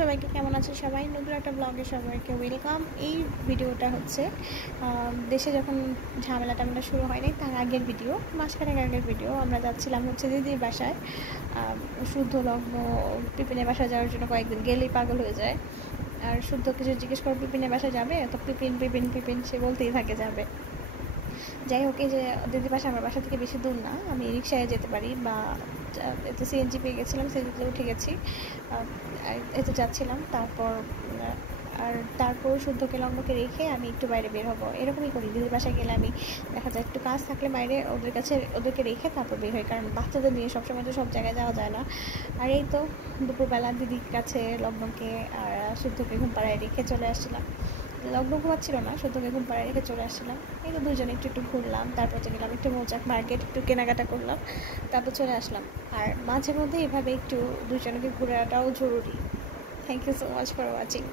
সবাইকে, কেমন আছে সবাই? নতুন একটা ব্লগে সবাইকে ওয়েলকাম। এই ভিডিওটা হচ্ছে দেশে যখন ঝামেলা টামেলা শুরু হয়নি তার আগের ভিডিও, মাসখানেক আগের ভিডিও। আমরা যাচ্ছিলাম হচ্ছে দিদির বাসায়, শুদ্ধ লগ্ন পিপিনের বাসায় যাওয়ার জন্য কয়েকদিন গেলেই পাগল হয়ে যায়। আর শুদ্ধ কিছু জিজ্ঞেস করো পিপিনের বাসায় যাবে, তো পিপিন পিপিন পিপিন সে বলতেই থাকে যাবে। যাই হোক, এই যে দিদির বাসা আমার বাসা থেকে বেশি দূর না, আমি রিক্সায় যেতে পারি বা এতে সিএনজি পেয়ে গেছিলাম, সিএনজিতে উঠে গেছি, এতে যাচ্ছিলাম। তারপর শুদ্ধকে লগ্নকে রেখে আমি একটু বাইরে বের হবো, এরকমই করি। দিদির বাসায় গেলে আমি দেখা যায় একটু কাজ থাকলে বাইরে ওদেরকে রেখে তারপর বের হই, কারণ বাচ্চাদের নিয়ে সবসময় তো সব জায়গায় যাওয়া যায় না। আর এই তো দুপুরবেলা দিদির কাছে লগ্নকে আর শুদ্ধকে ঘুম পাড়ায় রেখে চলে আসছিলাম। লগ্ন ঘুমাচ্ছিল না, শুদ্ধকে ঘুম পাড়ায় রেখে চলে আসছিলাম। এই তো দুজনে একটু ঘুরলাম, তারপর তো গেলাম একটু মৌচাক মার্কেট, একটু কেনাকাটা করলাম, তারপর চলে আসলাম। আর মাঝে মধ্যে এভাবে একটু দুজনকে ঘোরাটাও জরুরি। Thank you so much for watching.